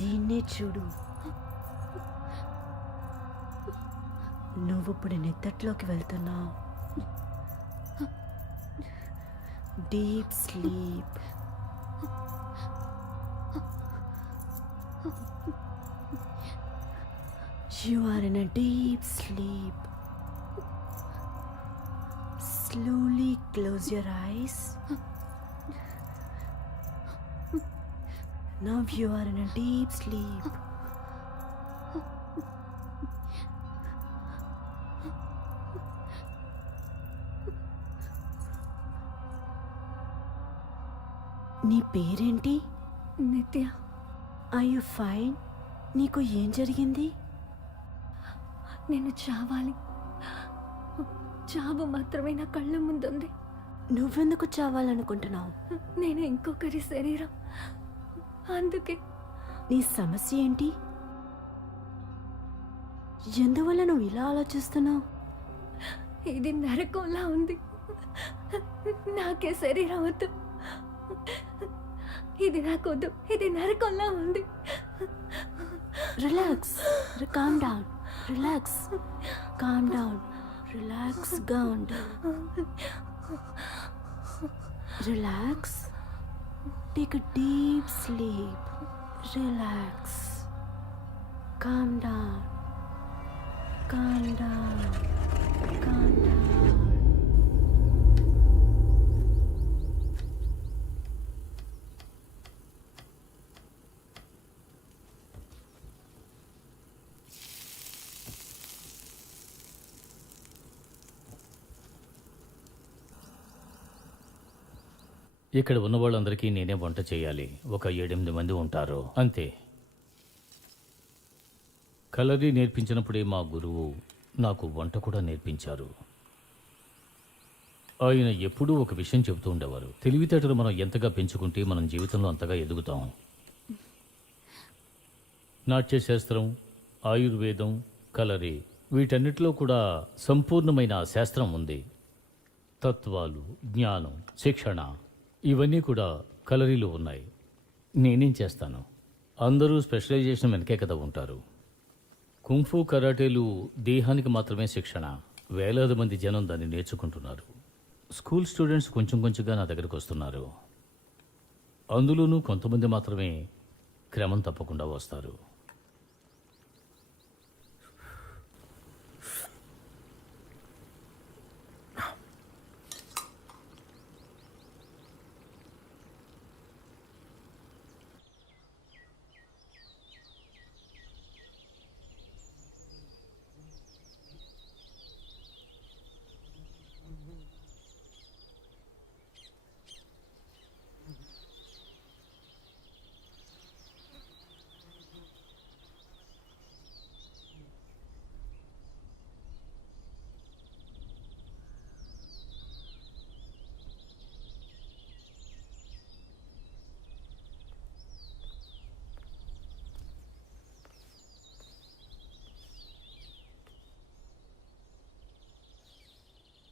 దీన్నే చూడు, నువ్విప్పుడు నిద్దట్లోకి వెళ్తున్నావు. Deep sleep. You are in a deep sleep. Slowly close your eyes. Now you are in a deep sleep. నీ పేరేంటి? నిత్య. Are you fine? నీకు ఏం జరిగింది? నేను చావాలి. చావు మాత్రమే నా కళ్ళ ముందుంది. నువ్వెందుకు చావాలనుకుంటున్నావు? నేను ఇంకొకరి శరీరం, అందుకే. నీ సమస్య ఏంటి? ఎందువల్ల నువ్వు ఇలా ఆలోచిస్తున్నావు? ఇది నరకంలా ఉంది. నాకే శరీరం వద్దు. ఇది నాకొద్దు. ఇది నరకంలా ఉంది. Relax. Calm down. Relax. Calm down. Relax గా ఉండు. Relax. Take a deep sleep. Relax. Calm down. Calm down. Calm down. ఇక్కడ ఉన్న వాళ్ళందరికీ నేనే వంట చేయాలి. ఒక 7-8 మంది ఉంటారు అంతే. కలరీ నేర్పించినప్పుడే మా గురువు నాకు వంట కూడా నేర్పించారు. ఆయన ఎప్పుడూ ఒక విషయం చెబుతూ ఉండేవారు, తెలివితేటలు మనం ఎంతగా పెంచుకుంటే మనం జీవితంలో అంతగా ఎదుగుతాం. నాట్యశాస్త్రం, ఆయుర్వేదం, కలరీ వీటన్నిటిలో కూడా సంపూర్ణమైన శాస్త్రం ఉంది. తత్వాలు, జ్ఞానం, శిక్షణ ఇవన్నీ కూడా కలరీలో ఉన్నాయి. నేనేం చేస్తాను? అందరూ స్పెషలైజేషన్ వెనకే కదా ఉంటారు. కుంఫు, కరాటేలు దేహానికి మాత్రమే శిక్షణ. వేలాది మంది జనం దాన్ని నేర్చుకుంటున్నారు. స్కూల్ స్టూడెంట్స్ కొంచెం కొంచెంగా నా దగ్గరకు వస్తున్నారు. అందులోనూ కొంతమంది మాత్రమే క్రమం తప్పకుండా వస్తారు.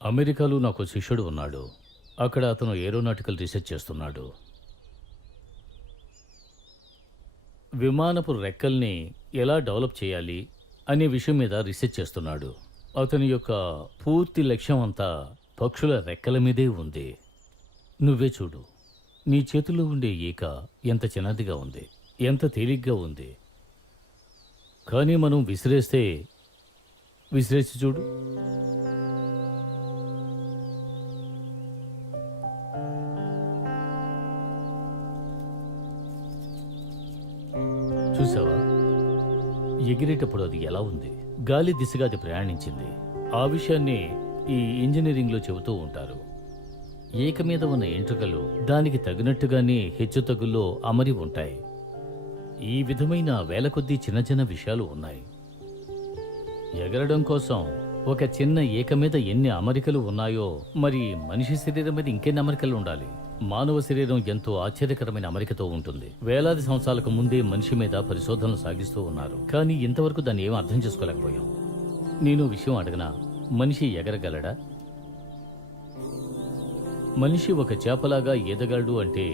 అమెరికాలో నాకు శిష్యుడు ఉన్నాడు. అక్కడ అతను ఏరోనాటికల్ రీసెర్చ్ చేస్తున్నాడు. విమానపు రెక్కల్ని ఎలా డెవలప్ చేయాలి అనే విషయం మీద రీసెర్చ్ చేస్తున్నాడు. అతని యొక్క పూర్తి లక్ష్యం అంతా పక్షుల రెక్కల మీదే ఉంది. నువ్వే చూడు, నీ చేతిలో ఉండే ఈక ఎంత చిన్నదిగా ఉంది, ఎంత తేలిగ్గా ఉంది. కానీ మనం విసిరేసి చూడు. చూసావా, ఎగిరేటప్పుడు అది ఎలా ఉంది? గాలి దిశగా అది ప్రయాణించింది. ఆ విషయాన్ని ఈ ఇంజనీరింగ్లో చెబుతూ ఉంటారు. ఈక మీద ఉన్న ఎంట్రుకలు దానికి తగినట్టుగానే హెచ్చుతగుల్లో అమరి ఉంటాయి. ఈ విధమైన వేల కొద్దీ చిన్న చిన్న విషయాలు ఉన్నాయి. ఎగరడం కోసం ఒక చిన్న ఈక మీద ఎన్ని అమరికలు ఉన్నాయో మరి మనిషి శరీరం మీద ఇంకెన్ని అమరికలు ఉండాలి? మానవ శరీరం ఎంతో ఆశ్చర్యకరమైన అమరికతో ఉంటుంది. వేలాది సంవత్సరాలకు ముందే మనిషి మీద పరిశోధనలు సాగిస్తూ ఉన్నారు, కానీ ఇంతవరకు దాన్ని ఏం అర్థం చేసుకోలేకపోయాం. నేను విషయం అడగనా, మనిషి ఎగరగలడా? మనిషి ఒక చేపలాగా ఎదగలడు అంటే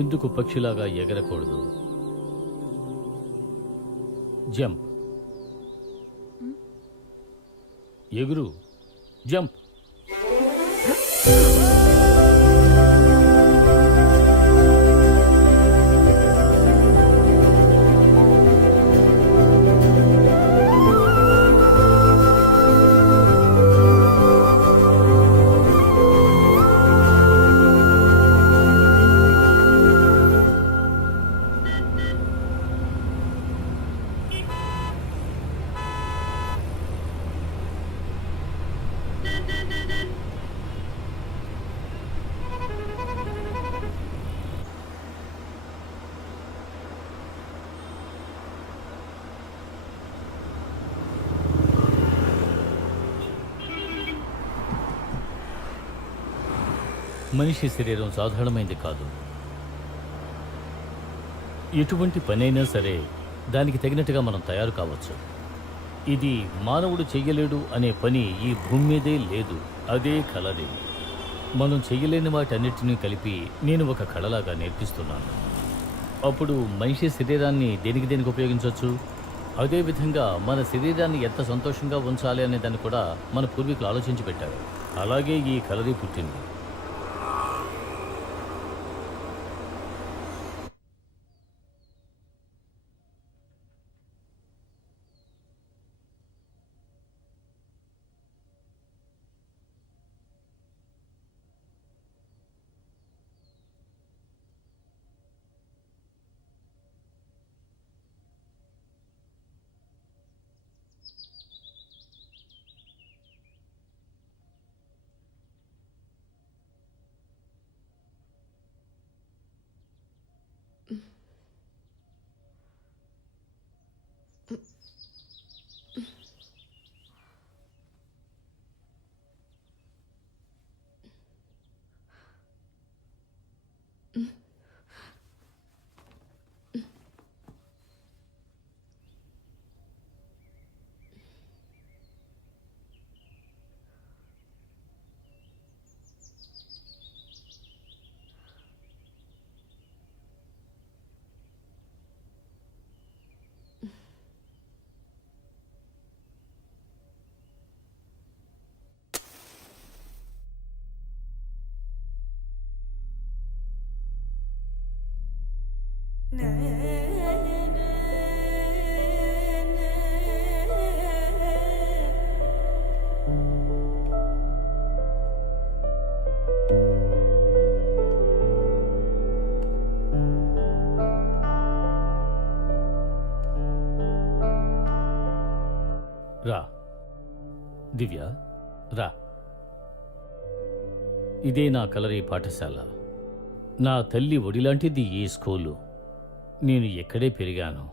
ఎందుకు పక్షిలాగా ఎగరకూడదు? జంప్, ఎగురు, జంప్. మనిషి శరీరం సాధారణమైంది కాదు. ఎటువంటి పనైనా సరే దానికి తగినట్టుగా మనం తయారు కావచ్చు. ఇది మానవుడు చెయ్యలేడు అనే పని ఈ భూమి మీదే లేదు. అదే కళది. మనం చెయ్యలేని వాటన్నిటినీ కలిపి నేను ఒక కళలాగా నేర్పిస్తున్నాను. అప్పుడు మనిషి శరీరాన్ని దేనికి ఉపయోగించవచ్చు. అదేవిధంగా మన శరీరాన్ని ఎంత సంతోషంగా ఉంచాలి అనే దాన్ని కూడా మన పూర్వీకులు ఆలోచించి పెట్టారు. అలాగే ఈ కళది పుట్టింది. రా దివ్య, రా. ఇదే నా కలరీ పాఠశాల. నా తల్లి ఒడిలాంటిది ఈ స్కూలు. నేను ఎక్కడే పెరిగాను.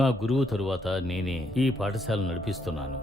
నా గురువు తరువాత నేనే ఈ పాఠశాల నడిపిస్తున్నాను.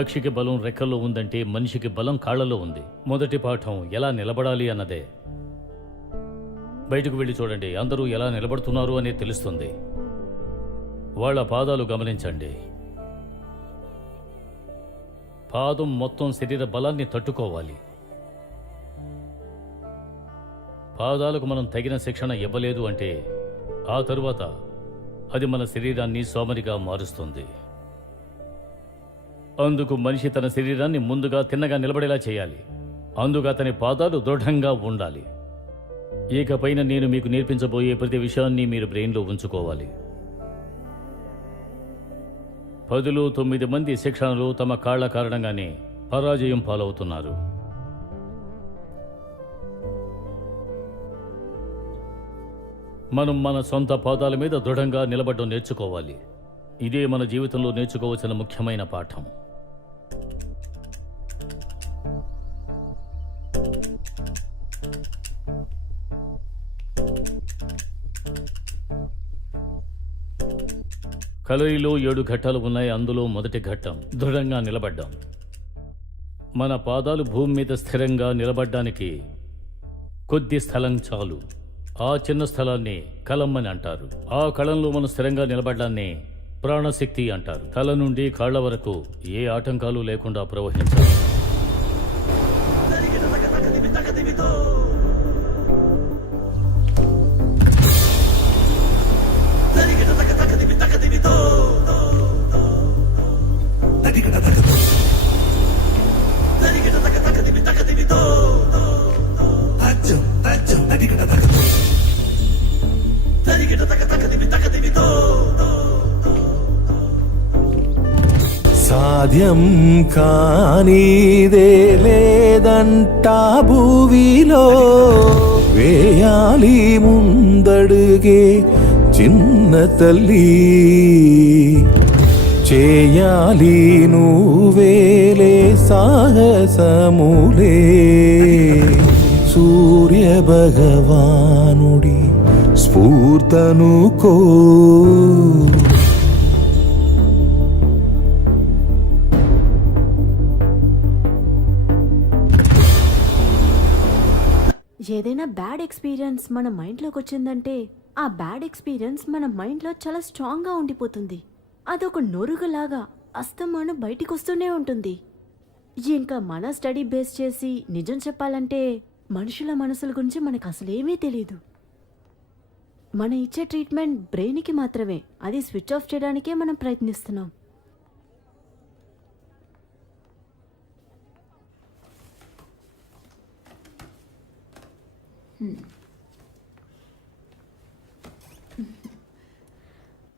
పక్షికి బలం రెక్కల్లో ఉందంటే మనిషికి బలం కాళ్లలో ఉంది. మొదటి పాఠం ఎలా నిలబడాలి అన్నదే. బయటకు వెళ్ళి చూడండి, అందరూ ఎలా నిలబడుతున్నారు అనేది తెలుస్తుంది. వాళ్ళ పాదాలు గమనించండి. పాదం మొత్తం శరీర బలాన్ని తట్టుకోవాలి. పాదాలకు మనం తగిన శిక్షణ ఇవ్వలేదు అంటే ఆ తరువాత అది మన శరీరాన్ని సోమరిగా మారుస్తుంది. అందుకు మనిషి తన శరీరాన్ని ముందుగా తిన్నగా నిలబడేలా చేయాలి. అందుకు అతని పాదాలు దృఢంగా ఉండాలి. ఇకపైన నేను మీకు నేర్పించబోయే ప్రతి విషయాన్ని మీరు బ్రెయిన్లో ఉంచుకోవాలి. 10లో 9 మంది శిక్షణలు తమ కాళ్ల కారణంగానే పరాజయం పాలవుతున్నారు. మనం మన సొంత పాదాల మీద దృఢంగా నిలబడడం నేర్చుకోవాలి. ఇదే మన జీవితంలో నేర్చుకోవాల్సిన ముఖ్యమైన పాఠం. కలయిలో 7 ఘట్టాలు ఉన్నాయి. అందులో మొదటి ఘట్టం దృఢంగా నిలబడ్డాం. మన పాదాలు భూమి మీద స్థిరంగా నిలబడ్డానికి కొద్ది స్థలం చాలు. ఆ చిన్న స్థలాన్ని కలం అని అంటారు. ఆ కళంలో మనం స్థిరంగా నిలబడ్డాన్ని ప్రాణశక్తి అంటారు. తల నుండి కాళ్ల వరకు ఏ ఆటంకాలు లేకుండా ప్రవహించాలి. సాధ్యం కానిదే లేదంటా భూవిలో, వేయాలి ముందడుగే చిన్న తల్లి, చేయాలి నువ్వేలే సాహసములే, సూర్య భగవానుడి స్ఫూర్తనుకో. ఏదైనా బ్యాడ్ ఎక్స్పీరియన్స్ మన మైండ్లోకి వచ్చిందంటే ఆ బ్యాడ్ ఎక్స్పీరియన్స్ మన మైండ్లో చాలా స్ట్రాంగ్గా ఉండిపోతుంది. అదొక నొరుగులాగా అస్తమానం బయటికి వస్తూనే ఉంటుంది. ఇంకా మన స్టడీ బేస్ చేసి నిజం చెప్పాలంటే మనుషుల మనసుల గురించి మనకు అసలేమీ తెలియదు. మన ఇచ్చే ట్రీట్మెంట్ బ్రెయిన్కి మాత్రమే. అది స్విచ్ ఆఫ్ చేయడానికే మనం ప్రయత్నిస్తున్నాం.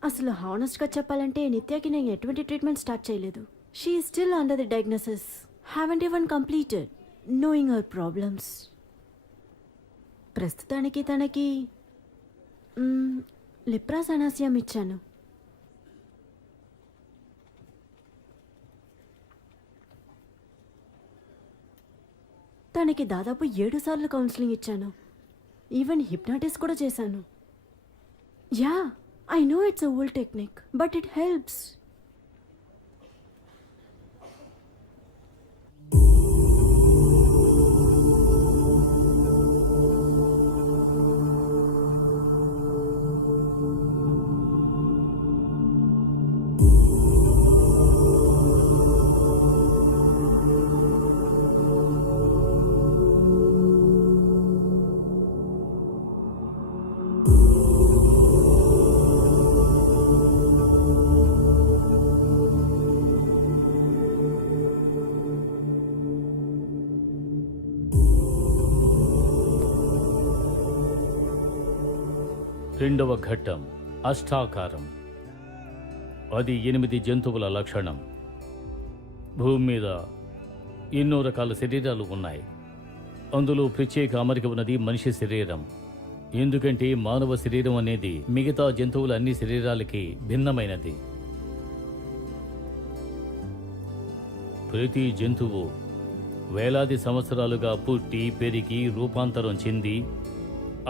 అసలు హానెస్ట్గా చెప్పాలంటే నిత్యాకి నేను ఎటువంటి ట్రీట్మెంట్ స్టార్ట్ చేయలేదు. She still under the diagnosis. Haven't even completed knowing our problems. ప్రస్తుతానికి తనకి లిప్రాసనాసియం ఇచ్చాను. తనకి దాదాపు 7 సార్లు కౌన్సిలింగ్ ఇచ్చాను. ఈవెన్ హిప్నాటిస్ కూడా చేశాను. Yeah, I know it's a old technique, but it helps. రెండవ ఘట్టం అష్టాకారం. అది 8 జంతువుల లక్షణం. భూమి మీద ఎన్నో రకాల శరీరాలు ఉన్నాయి. అందులో ప్రత్యేక అమరిక ఉన్నది మనిషి శరీరం. ఎందుకంటే మానవ శరీరం అనేది మిగతా జంతువుల అన్ని శరీరాలకి భిన్నమైనది. ప్రతి జంతువు వేలాది సంవత్సరాలుగా పుట్టి పెరిగి రూపాంతరం చెంది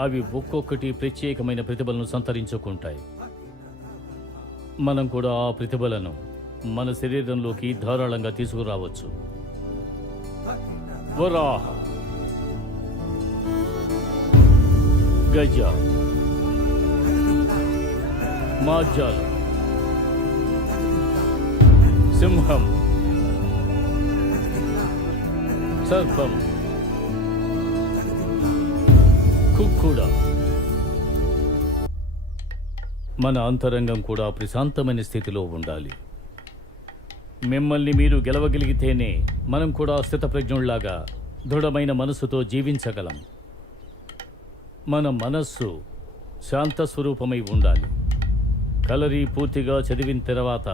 అవి ఒక్కొక్కటి ప్రత్యేకమైన ప్రతిభలను సంతరించుకుంటాయి. మనం కూడా ఆ ప్రతిభలను మన శరీరంలోకి ధారాళంగా తీసుకురావచ్చు. వరాహ, గజ, మాజాలం, సింహం, సర్పం, కుక్కుడ. మన అంతరంగం కూడా ప్రశాంతమైన స్థితిలో ఉండాలి. మిమ్మల్ని మీరు గెలవగలిగితేనే మనం కూడా స్థితప్రజ్ఞుల్లాగా దృఢమైన మనస్సుతో జీవించగలం. మన మనస్సు శాంత స్వరూపమై ఉండాలి. కలరి పూర్తిగా చదివిన తర్వాత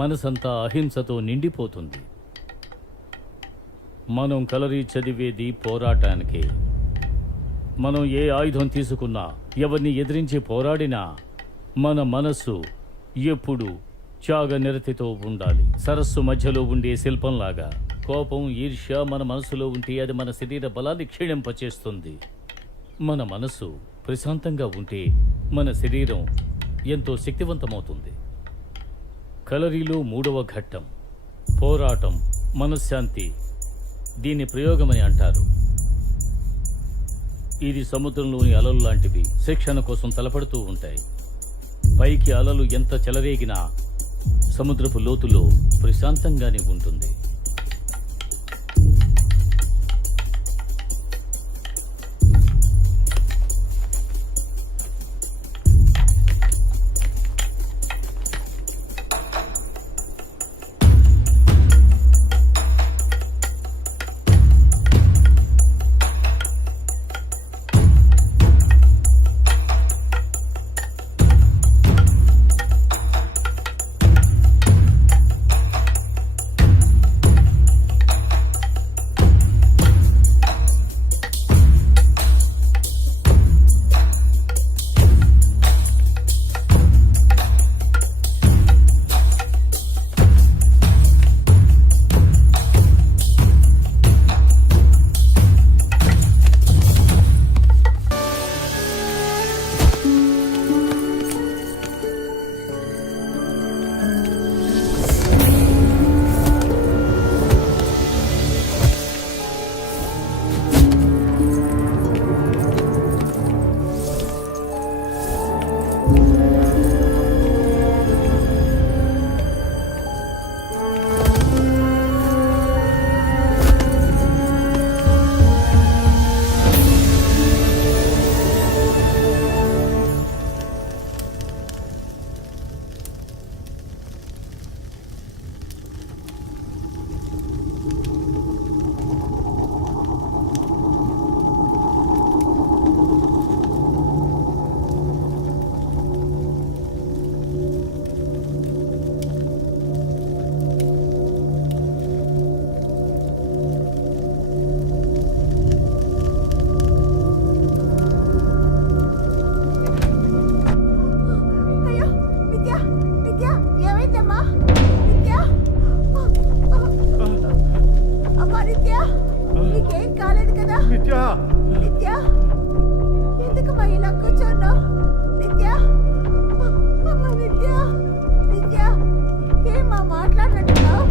మనసంతా అహింసతో నిండిపోతుంది. మనం కలరి చదివేది పోరాటానికే. మనం ఏ ఆయుధం తీసుకున్నా, ఎవరిని ఎదిరించి పోరాడినా మన మనస్సు ఎప్పుడు త్యాగ నిరతితో ఉండాలి. సరస్సు మధ్యలో ఉండే శిల్పంలాగా. కోపం, ఈర్ష్య మన మనసులో ఉంటే అది మన శరీర బలాన్ని క్షీణింపచేస్తుంది. మన మనస్సు ప్రశాంతంగా ఉంటే మన శరీరం ఎంతో శక్తివంతమవుతుంది. కలరిలో 3వ ఘట్టం పోరాటం, మనశ్శాంతి. దీని ప్రయోగమని అంటారు. ఇది సముద్రంలోని అలలు లాంటివి. శిక్షణ కోసం తలపడుతూ ఉంటాయి. పైకి అలలు ఎంత చెలరేగినా సముద్రపు లోతులో ప్రశాంతంగానే ఉంటుంది. మాట్లాడినట్టున్నావు.